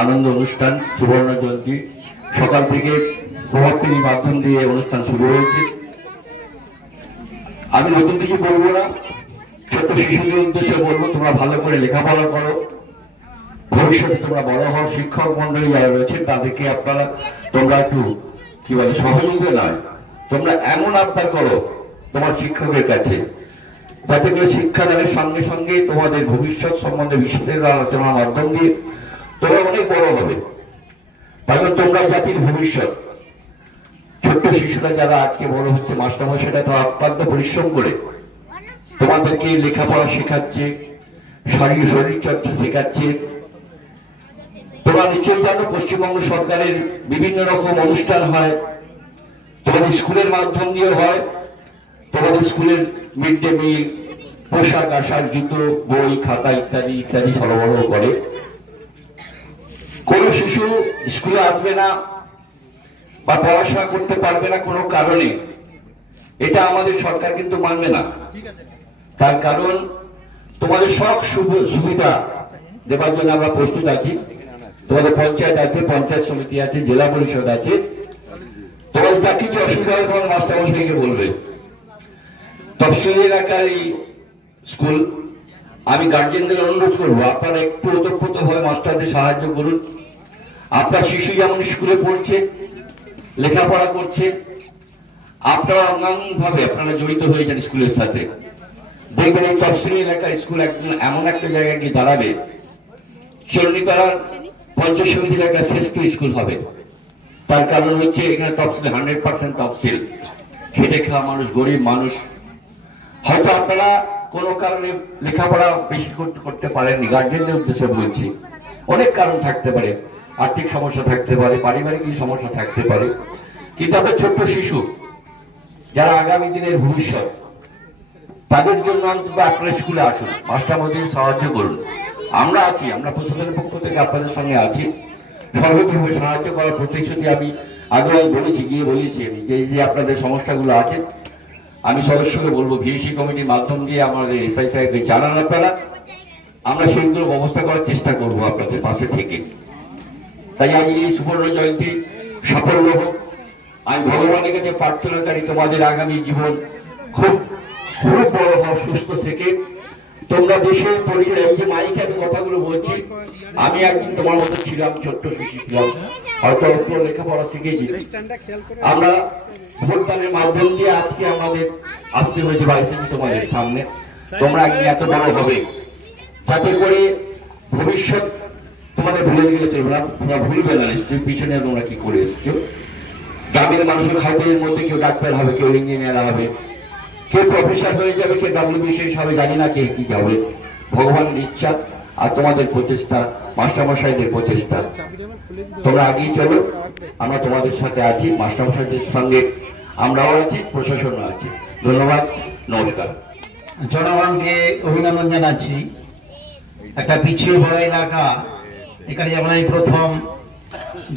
আনন্দ অনুষ্ঠান সুবর্ণ জয়ন্তী সকাল থেকে প্রভাবতিনী মাধ্যম দিয়ে অনুষ্ঠান শুরু হয়েছে। আমি নতুন কিছু বলব না। ছোট্ট শিশুদের উদ্দেশ্যে বলব, তোমরা ভালো করে লেখাপড়া করো। ভবিষ্যতে তোমরা বড় হও, শিক্ষক মন্ডলী যারা রয়েছে, তাদেরকে আপনারা তোমরা একটু, কি বলে, সহযোগিতা নয় তোমরা এমন আবদার করো তোমার শিক্ষকের কাছে, যাতে করে শিক্ষাদানের সঙ্গে সঙ্গে তোমাদের ভবিষ্যৎ সম্বন্ধে বিশেষের আলোচনার মাধ্যম দিয়ে তোমরা অনেক বড় হবে। কারণ তোমরা জাতির ভবিষ্যৎ। ছোট্ট শিশুরা যারা আজকে বড় হচ্ছে মাস্টারমশাইরা তো অত্যন্ত পরিশ্রম করে। তোমাদেরকে লেখাপড়া শেখাচ্ছে শরীর শরীর চর্চা শেখাচ্ছে। তোমরা নিশ্চয়ই জানো, পশ্চিমবঙ্গ সরকারের বিভিন্ন রকম অনুষ্ঠান হয়। তোমাদের স্কুলের মাধ্যম দিয়ে হয়। তোমাদের স্কুলের মিড ডে মিল, পোশাক, আশাক, জুতো, বই, খাতা ইত্যাদি ইত্যাদি সরবরাহ করে। কোনো শিশু স্কুলে আসবে না বা পড়াশোনা করতে পারবে না কোনো কারণে, এটা আমাদের সরকার কিন্তু মানবে না। তার কারণ, তোমাদের সব সুব- সুবিধা দেওয়ার জন্য আমরা প্রস্তুত আছি। তোমাদের পঞ্চায়েত আছে, পঞ্চায়েত সমিতি আছে, জেলা পরিষদ আছে। তোমাদের যা কিছু অসুবিধা হবে তোমার মাস্টারমশাইকে বলবে। তফসিল এলাকার এই স্কুল আমি গার্জেনদের অনুরোধ করব, আপনারা একটু ওতপ্রোত ভাবে মাস্টারদের সাহায্য করুন। আপনার শিশু যেমন স্কুলে পড়ছে, লেখাপড়া করছে, আপনারা অন্যান্য ভাবে আপনারা জড়িত হয়ে যান স্কুলের সাথে। দেখবেন এই তফসিলি এলাকার স্কুল একদিন এমন একটা জায়গায় গিয়ে দাঁড়াবে চরণীতলার পঞ্চায়েত সমিতি এলাকার শ্রেষ্ঠ স্কুল হবে। তার কারণ হচ্ছে এখানে তফসিল, হান্ড্রেড পার্সেন্ট তফসিল। খেটে খাওয়া মানুষ, গরিব মানুষ। হয়তো আপনারা কোনো কারণে লেখাপড়া বেশি করতে পারেননি গার্জেনদের উদ্দেশ্যে বলছি। অনেক কারণ থাকতে পারে, আর্থিক সমস্যা থাকতে পারে পারিবারিক সমস্যা থাকতে পারে। কিন্তু আপনার ছোট্ট শিশু, যারা আগামী দিনের ভবিষ্যৎ, তাদের জন্য অন্তত আপনারা স্কুলে আসুন, মাস্টারমশাই সাহায্য করুন। আমরা আছি, আমরা প্রশাসনের পক্ষ থেকে আপনাদের সঙ্গে আছি। সর্বতভাবে সাহায্য করার প্রতিশ্রুতি আমি আগেও বলেছি, গিয়ে বলেছি আমি যে আপনাদের সমস্যাগুলো আছে আমি সদস্যকে বলব, ভিএসি কমিটির মাধ্যম দিয়ে আমাদের এসআই সাহেবকে জানান আপনারা। আমরা সেগুলো ব্যবস্থা করার চেষ্টা করব আপনাদের পাশে থেকে। তাই আজ এই সুবর্ণ জয়ন্তী সাফল্য হোক। আমি ভগবানের কাছে প্রার্থনা করি, তোমাদের আগামী জীবন খুব খুব বড় হওয়া সুস্থ থেকে তোমরা দেশের পরিচয় এই যে মাইকে আমি কথাগুলো বলছি, আমি একদিন তোমার মতো ছিলাম, ছোট্ট শিশু ছিলাম। হয়তো অল্প লেখাপড়া শিখেছি। আমরা ভোটদানের মাধ্যম দিয়ে আজকে আমাদের আসতে হয়েছে বাইশে তোমাদের সামনে। তোমরা একদিন এত বড় হবে। যাতে করে ভবিষ্যৎ তোমাদের ভুলে গেলে না, তোমরা ভুলবে না নিশ্চয়ই, পিছনে তোমরা কি করে এসছো? গ্রামের মানুষের খাদ্যের মধ্যে কেউ ডাক্তার হবে, কেউ ইঞ্জিনিয়ার হবে। কেউ প্রফেসর হয়ে যাবে, কেউ ডাব্লিউবিসিএস হবে জানি না কে কি যাবে ভগবানের ইচ্ছা আর তোমাদের প্রচেষ্টা মাস্টারমশাইদের প্রচেষ্টা তোমরা আগেই চলো, আমরা তোমাদের সাথে আছি, মাস্টারমশাইদের সঙ্গে আমরাও আছি, প্রশাসনও আছে। ধন্যবাদ, নমস্কার। জনগণকে অভিনন্দন জানাচ্ছি। একটা পিছিয়ে পড়া এলাকা, এখানে যেমন আমি প্রথম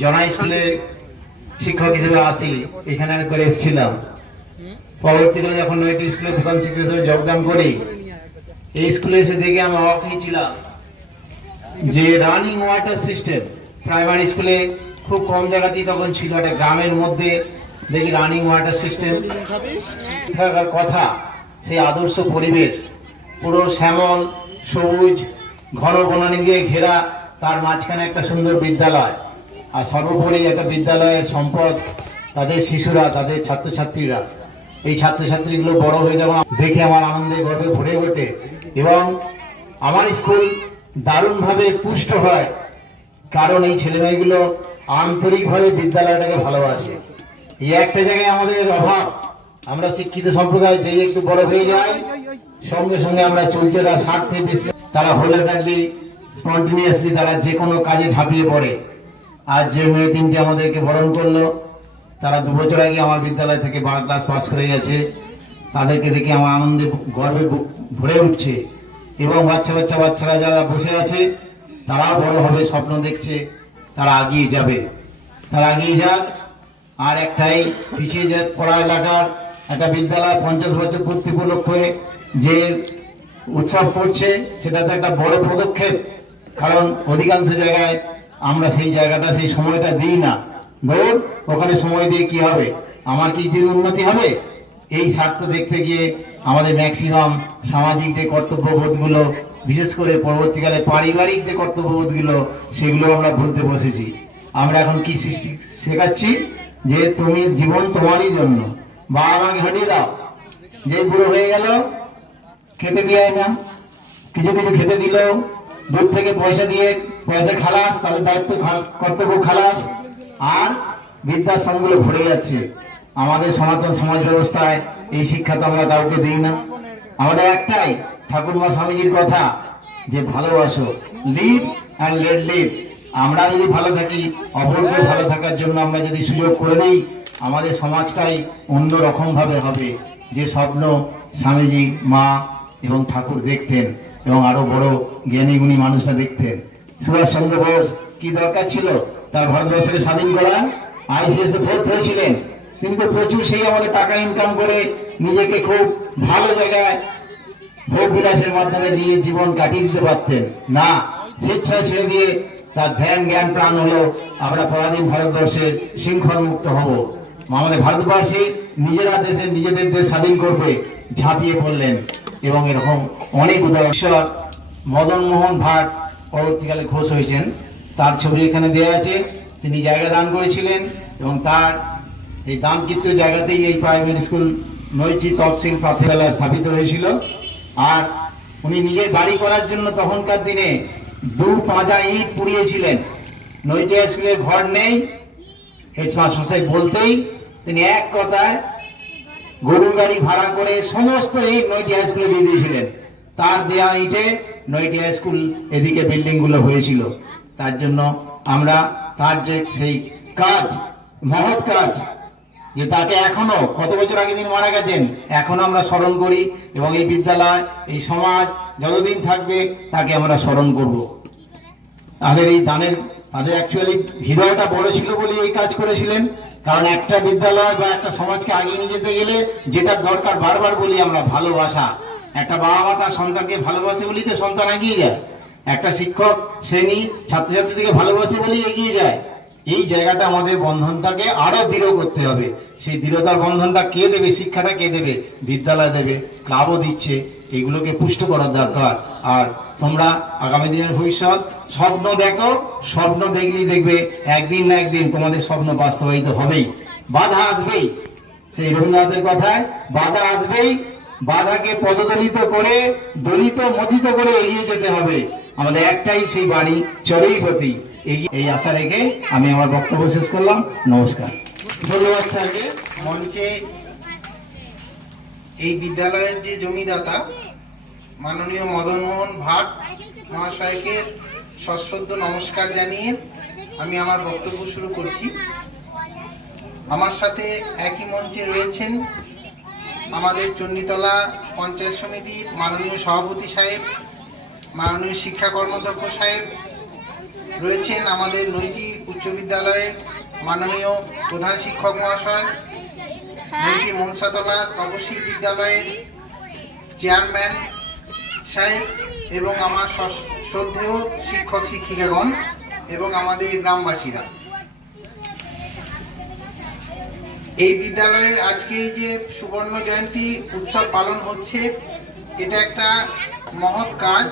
জনা স্কুলে শিক্ষক হিসেবে আসি, এখানে একবার এসেছিলাম। পরবর্তীকালে যখন নয়টি স্কুলে প্রধান শিক্ষক হিসেবে যোগদান করি, এই স্কুলে এসে দেখে আমি অবাক হয়েছিলাম যে রানিং ওয়াটার সিস্টেম প্রাইমারি স্কুলে খুব কম জায়গাতেই তখন ছিল। একটা গ্রামের মধ্যে দেখি রানিং ওয়াটার সিস্টেম থাকার কথা, সেই আদর্শ পরিবেশ, পুরো শ্যামল, সবুজ, ঘন বনানি দিয়ে ঘেরা, তার মাঝখানে একটা সুন্দর বিদ্যালয়। আর সর্বোপরি একটা বিদ্যালয়ের সম্পদ তাদের শিশুরা, তাদের ছাত্রছাত্রীরা। এই ছাত্রছাত্রীগুলো বড় হয়ে যাওয়া দেখে আমার আনন্দে গর্বে ভরে ওঠে এবং আমার স্কুল দারুণভাবে পুষ্ট হয়, কারণ এই ছেলেমেয়েগুলো আন্তরিকভাবে বিদ্যালয়টাকে ভালোবাসে। এই একটা জায়গায় আমাদের অভাব, আমরা শিক্ষিত সম্প্রদায় যেই একটু বড় হয়ে যায়, সঙ্গে সঙ্গে আমরা চলছে না স্বার্থে বেশি তারা হোলাটালি স্পন্টিনিয়াসলি তারা যে কোনো কাজে ঝাঁপিয়ে পড়ে। আর যে মেয়ে তিনটে আমাদেরকে বরণ করল তারা দু বছর আগে আমার বিদ্যালয় থেকে বারো ক্লাস পাস করে গেছে। তাদেরকে দেখে আমার আনন্দে, গর্বে ভরে উঠছে। এবং বাচ্চা বাচ্চা বাচ্চারা যারা বসে আছে, তারাও বড় হবে, স্বপ্ন দেখছে, তারা এগিয়ে যাবে। তারা এগিয়ে যাক। আর একটাই, পিছিয়ে যে পড়া এলাকার একটা বিদ্যালয় পঞ্চাশ বছর পূর্তি উপলক্ষে যে উৎসব করছে সেটা তো একটা বড় পদক্ষেপ। কারণ অধিকাংশ জায়গায় আমরা সেই জায়গাটা, সেই সময়টা দিই না। ধর ওখানে সময় দিয়ে কি হবে? আমার কি যে উন্নতি হবে? এই স্বার্থ দেখতে গিয়ে আমাদের ম্যাক্সিমাম সামাজিক যে কর্তব্যবোধগুলো, বিশেষ করে পরবর্তীকালে পারিবারিক যে কর্তব্যবোধগুলো, সেগুলো আমরা ভুলতে বসেছি। আমরা এখন কি সৃষ্টি শেখাচ্ছি? যে তুমি জীবন তোমারই জন্য। বাবা মাকে হটিয়ে দাও। যে বুড়ো হয়ে গেল, খেতে দেয় না। কিছু কিছু খেতে দিল। দূর থেকে পয়সা দিয়ে, পয়সা খালাস তাদের দায়িত্ব কর্তব্য খালাস। আর বৃদ্ধাশ্রমগুলো ভরে যাচ্ছে। আমাদের সনাতন সমাজ ব্যবস্থায় এই শিক্ষা তো আমরা কাউকে দিই না। আমাদের একটাই, ঠাকুরমা স্বামীজির কথা, যে ভালোবাসো লিভ অ্যান্ড লেট লিভ আমরা যদি ভালো থাকি, অপরকে ভালো থাকার জন্য আমরা যদি সুযোগ করে দিই, আমাদের সমাজটাই অন্য রকম ভাবে হবে। যে স্বপ্ন স্বামীজি, মা এবং ঠাকুর দেখতেন এবং আরও বড় জ্ঞানীগুণী মানুষরা দেখতেন। সুভাষচন্দ্র বোস কি দরকার ছিল? তার ভারতবর্ষকে স্বাধীন করা। আইসিএস এ ফোর্থ হয়েছিলেন। তিনি তো প্রচুর সেই আমাদের টাকা ইনকাম করে নিজেকে খুব ভালো জায়গায় ভোগ বিলাসের মাধ্যমে দিয়ে জীবন কাটিয়ে দিতে পারতেন। না স্বেচ্ছা ছেড়ে দিয়ে তার ধ্যান, জ্ঞান, প্রাণ হলো আমরা পরাধীন ভারতবর্ষের শৃঙ্খল মুক্ত হব। আমাদের ভারতবর্ষে নিজেরা দেশে নিজেদের দেশ স্বাধীন করবে, ঝাঁপিয়ে পড়লেন। এবং এরকম অনেক উদাহরণ। মদন মোহন ভাট পরবর্তীকালে ঘোষ হয়েছেন। তার ছবি এখানে দেওয়া আছে। তিনি জায়গা দান করেছিলেন এবং তার এই দামকৃত্য জায়গাতেই এই প্রাইমারি স্কুল নয়টি তফসিল প্রাথমিক স্থাপিত হয়েছিল। আর উনি নিজের বাড়ি করার জন্য তখনকার দিনে দু পাঁজা ইট পুড়িয়েছিলেন। নৈটিয়া স্কুলে ঘর নেই। হেডমাস্টার বলতেই তিনি এক কথায় গরুর গাড়ি ভাড়া করে সমস্ত ইট নৈটি হাই স্কুলে দিয়ে দিয়েছিলেন। তার দেয়া ইটে নৈটি হাই স্কুল এদিকে বিল্ডিংগুলো হয়েছিল। তার জন্য আমরা তার যে সেই কাজ, মহৎ কাজ, যে তাকে এখনও কত বছর আগে দিন মারা গেছেন, এখনও আমরা স্মরণ করি এবং এই বিদ্যালয়, এই সমাজ যতদিন থাকবে তাকে আমরা স্মরণ করব। তাদের এই দানের, তাদের অ্যাকচুয়ালি হৃদয়টা বড় ছিল বলে এই কাজ করেছিলেন, কারণ একটা বিদ্যালয় বা একটা সমাজকে আগিয়ে নিয়ে যেতে গেলে যেটা দরকার বারবার বলি আমরা ভালোবাসা। একটা বাবা মা তার সন্তানকে ভালোবাসে বলেই তো সন্তান এগিয়ে যায়। একটা শিক্ষক, শ্রেণি, ছাত্রছাত্রীদেরকে ভালোবাসে বলেই এগিয়ে যায়। এই জায়গাটা আমাদের বন্ধনটাকে আরও দৃঢ় করতে হবে। সেই দৃঢ়তার বন্ধনটা কে দেবে, শিক্ষাটা কে দেবে? বিদ্যালয় দেবে, ক্লাবও দিচ্ছে, এগুলোকে পুষ্ট করার দরকার। আর তোমরা আগামী দিনের ভবিষ্যৎ, স্বপ্ন দেখো, স্বপ্ন দেখলেই দেখবে, একদিন না একদিন তোমাদের স্বপ্ন বাস্তবায়িত হবেই। বাধা আসবেই। সেই রবীন্দ্রনাথের কথায়, বাধা আসবেই, বাধাকে পদদলিত করে, দলিত মথিত করে এগিয়ে যেতে হবে। আমাদের একটাই সেই বাড়ি চলেই গতি। এই- আশা রেখে আমি আমার বক্তব্য শেষ করলাম। নমস্কার। ধন্যবাদ, স্যারকে। মঞ্চে এই বিদ্যালয়ের যে জমিদাতা, মাননীয় মদন মোহন ভাট মহাশয়কে সশ্রদ্ধ নমস্কার জানিয়ে আমি আমার বক্তব্য শুরু করছি। আমার সাথে একই মঞ্চে রয়েছেন আমাদের চণ্ডীতলা পঞ্চায়েত সমিতির মাননীয় সভাপতি সাহেব মাননীয় শিক্ষা কর্মদক্ষ সাহেব রয়েছেন আমাদের নৈটি উচ্চ বিদ্যালয়ের মাননীয় প্রধান শিক্ষক মহাশয় নৈটি মনসাতলা তপশিল বিদ্যালয়ের চেয়ারম্যান সাহেব এবং আমার শ্রদ্ধেয় শিক্ষক শিক্ষিকাগণ এবং আমাদের গ্রামবাসীরা। এই বিদ্যালয়ের আজকে যে সুবর্ণ জয়ন্তী উৎসব পালন হচ্ছে, এটা একটা মহৎ কাজ।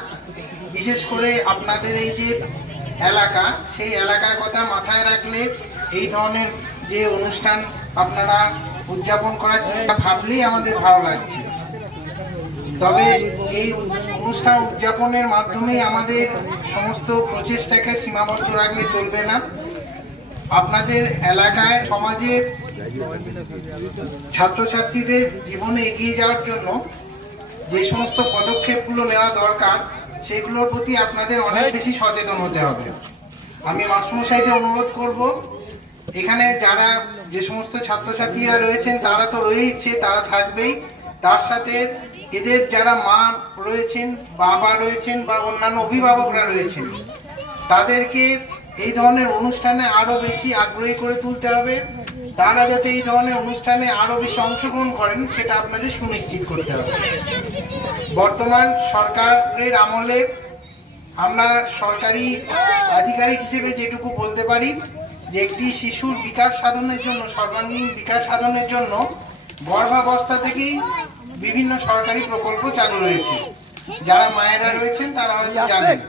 বিশেষ করে আপনাদের এই যে এলাকা, সেই এলাকার কথা মাথায় রাখলে এই ধরনের যে অনুষ্ঠান আপনারা উদযাপন করার তা ভাবলেই আমাদের ভালো লাগছে। তবে এই অনুষ্ঠান উদযাপনের মাধ্যমে আমাদের সমস্ত প্রচেষ্টাকে সীমাবদ্ধ রাখলে চলবে না। আপনাদের এলাকায় সমাজে ছাত্রছাত্রীদের জীবনে এগিয়ে যাওয়ার জন্য যে সমস্ত পদক্ষেপগুলো নেওয়া দরকার, সেগুলোর প্রতি আপনাদের অনেক বেশি সচেতন হতে হবে। আমি মাস্টারমশাইদের অনুরোধ করব, এখানে যারা যে সমস্ত ছাত্রছাত্রীরা রয়েছেন, তারা তো রয়েছে তারা থাকবেই। তার সাথে এদের যারা মা রয়েছেন, বাবা রয়েছেন বা অন্যান্য অভিভাবকরা রয়েছেন, তাদেরকে এই ধরনের অনুষ্ঠানে আরও বেশি আগ্রহী করে তুলতে হবে। তারা যাতে এই ধরনের অনুষ্ঠানে আরও বেশি অংশগ্রহণ করেন সেটা আপনাদের সুনিশ্চিত করতে হবে। বর্তমান সরকারের আমলে আমরা সরকারি আধিকারিক হিসেবে যেটুকু বলতে পারি যে একটি শিশুর বিকাশ সাধনের জন্য সর্বাঙ্গীন বিকাশ সাধনের জন্য গর্ভাবস্থা থেকেই বিভিন্ন সরকারি প্রকল্প চালু রয়েছে। যারা মায়েরা রয়েছেন তারা হয়তো জানেন।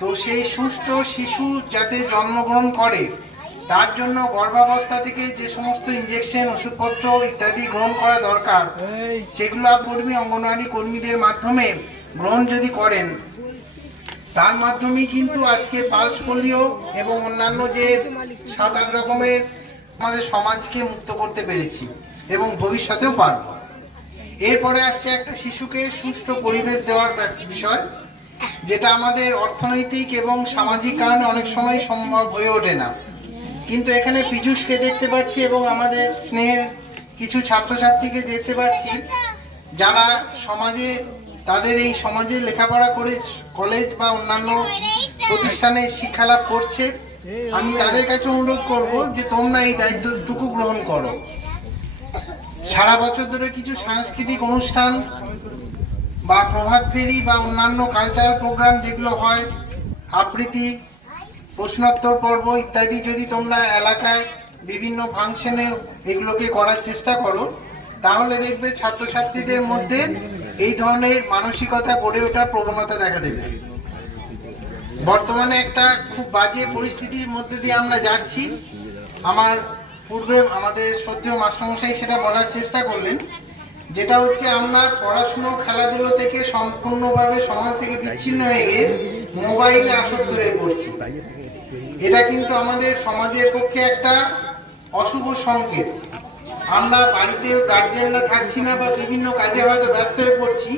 তো সেই সুস্থ শিশু যাতে জন্মগ্রহণ করে তার জন্য গর্ভাবস্থা থেকে যে সমস্ত ইঞ্জেকশন ওষুধপত্র ইত্যাদি গ্রহণ করা দরকার সেগুলো কর্মী অঙ্গনওয়াড়ি কর্মীদের মাধ্যমে গ্রহণ যদি করেন তার মাধ্যমেই কিন্তু আজকে পালস পোলিও এবং অন্যান্য যে সাত আট রকমের আমাদের সমাজকে মুক্ত করতে পেরেছি এবং ভবিষ্যতেও পারব। এরপরে আসছে একটা শিশুকে সুস্থ পরিবেশ দেওয়ার বিষয়। যেটা আমাদের অর্থনৈতিক এবং সামাজিক কারণে অনেক সময় সম্ভব হয়ে ওঠে না। কিন্তু এখানে পীযুষকে দেখতে পাচ্ছি এবং আমাদের স্নেহের কিছু ছাত্রছাত্রীকে দেখতে পাচ্ছি, যারা সমাজে, তাদের এই সমাজে লেখাপড়া করে কলেজ বা অন্যান্য প্রতিষ্ঠানে শিক্ষালাভ করছে। আমি তাদের কাছে অনুরোধ করব যে তোমরা এই দায়িত্বটুকু গ্রহণ করো। সারা বছর ধরে কিছু সাংস্কৃতিক অনুষ্ঠান বা প্রভাত ফেরি বা অন্যান্য কালচারাল প্রোগ্রাম যেগুলো হয়, আবৃত্তি, প্রশ্নোত্তর পর্ব ইত্যাদি যদি তোমরা এলাকায় বিভিন্ন ফাংশনে এগুলোকে করার চেষ্টা করো, তাহলে দেখবে ছাত্রছাত্রীদের মধ্যে এই ধরনের মানসিকতা গড়ে ওঠার প্রবণতা দেখা দেবে। বর্তমানে একটা খুব বাজে পরিস্থিতির মধ্যে দিয়ে আমরা যাচ্ছি। আমার পূর্বে আমাদের সদ্য মাস্টারমশাই সেটা বলার চেষ্টা করলেন। যেটা হচ্ছে আমরা পড়াশুনো, খেলাধুলো থেকে সম্পূর্ণভাবে সমাজ থেকে বিচ্ছিন্ন হয়ে গিয়ে মোবাইলে আসক্ত হয়ে পড়ছি। এটা কিন্তু আমাদের সমাজের পক্ষে একটা অশুভ সংকেত। আমরা বাড়িতে গার্জেনরা থাকছি না বা বিভিন্ন কাজে হয়তো ব্যস্ত হয়ে পড়ছি,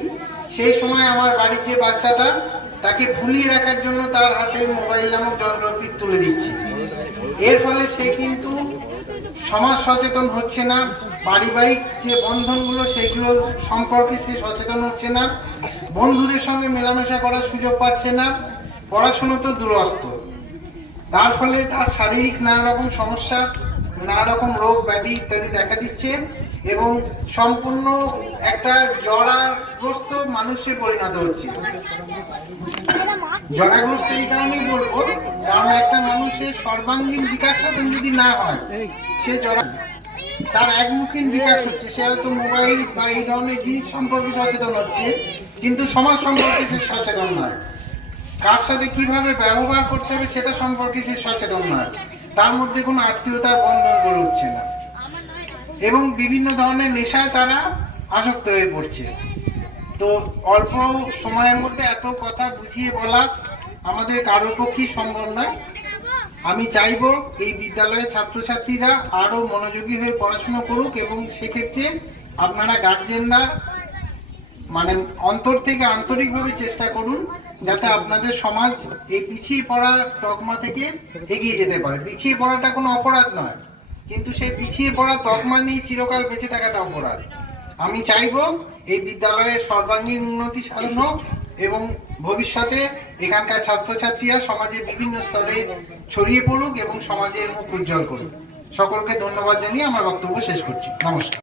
সেই সময় আমার বাড়ির যে বাচ্চাটা, তাকে ভুলিয়ে রাখার জন্য তার হাতে মোবাইল নামক যন্ত্রটি তুলে দিচ্ছি। এর ফলে সে কিন্তু সমাজ সচেতন হচ্ছে না পারিবারিক যে বন্ধনগুলো, সেগুলো সম্পর্কে সে সচেতন হচ্ছে না। বন্ধুদের সঙ্গে মেলামেশা করার সুযোগ পাচ্ছে না। পড়াশুনো তো দূরস্থ তার ফলে তার শারীরিক নানা রকম সমস্যা নানা রকম রোগ ব্যাধি ইত্যাদি দেখা দিচ্ছে এবং সম্পূর্ণ একটা জরাগ্রস্ত মানুষে পরিণত হচ্ছে। জরাগ্রস্ত এই কারণেই বলব, কারণ একটা মানুষের সর্বাঙ্গীন বিকাশ সাধন যদি না হয়, সে জরা তার একমুখীন বিকাশ হচ্ছে। সে হয়তো মোবাইল বা এই ধরনের জিনিস সম্পর্কে সচেতন হচ্ছে, কিন্তু সমাজ সম্পর্কে সে সচেতন নয়। কার সাথে কীভাবে ব্যবহার করতে হবে সেটা সম্পর্কে সে সচেতন নয়। তার মধ্যে কোনো আত্মীয়তার বন্ধন গড়ে উঠছে না। এবং বিভিন্ন ধরনের নেশায় তারা আসক্ত হয়ে পড়ছে। তো অল্প সময়ের মধ্যে এত কথা বুঝিয়ে বলা আমাদের কারোর পক্ষেই সম্ভব নয়। আমি চাইব এই বিদ্যালয়ের ছাত্রছাত্রীরা আরও মনোযোগী হয়ে পড়াশোনা করুক এবং সেক্ষেত্রে আপনারা গার্জেনরা মানে অন্তর থেকে আন্তরিকভাবে চেষ্টা করুন যাতে আপনাদের সমাজ এই পিছিয়ে পড়া তকমা থেকে এগিয়ে যেতে পারে। পিছিয়ে পড়াটা কোনো অপরাধ নয়, কিন্তু সেই পিছিয়ে পড়া তকমা নিয়ে চিরকাল বেঁচে থাকাটা অপরাধ। আমি চাইব এই বিদ্যালয়ের সর্বাঙ্গীন উন্নতি সাধন হোক এবং ভবিষ্যতে এখানকার ছাত্রছাত্রীরা সমাজের বিভিন্ন স্তরে ছড়িয়ে পড়ুক এবং সমাজের মুখ উজ্জ্বল করুক। সকলকে ধন্যবাদ জানিয়ে আমার বক্তব্য শেষ করছি। নমস্কার।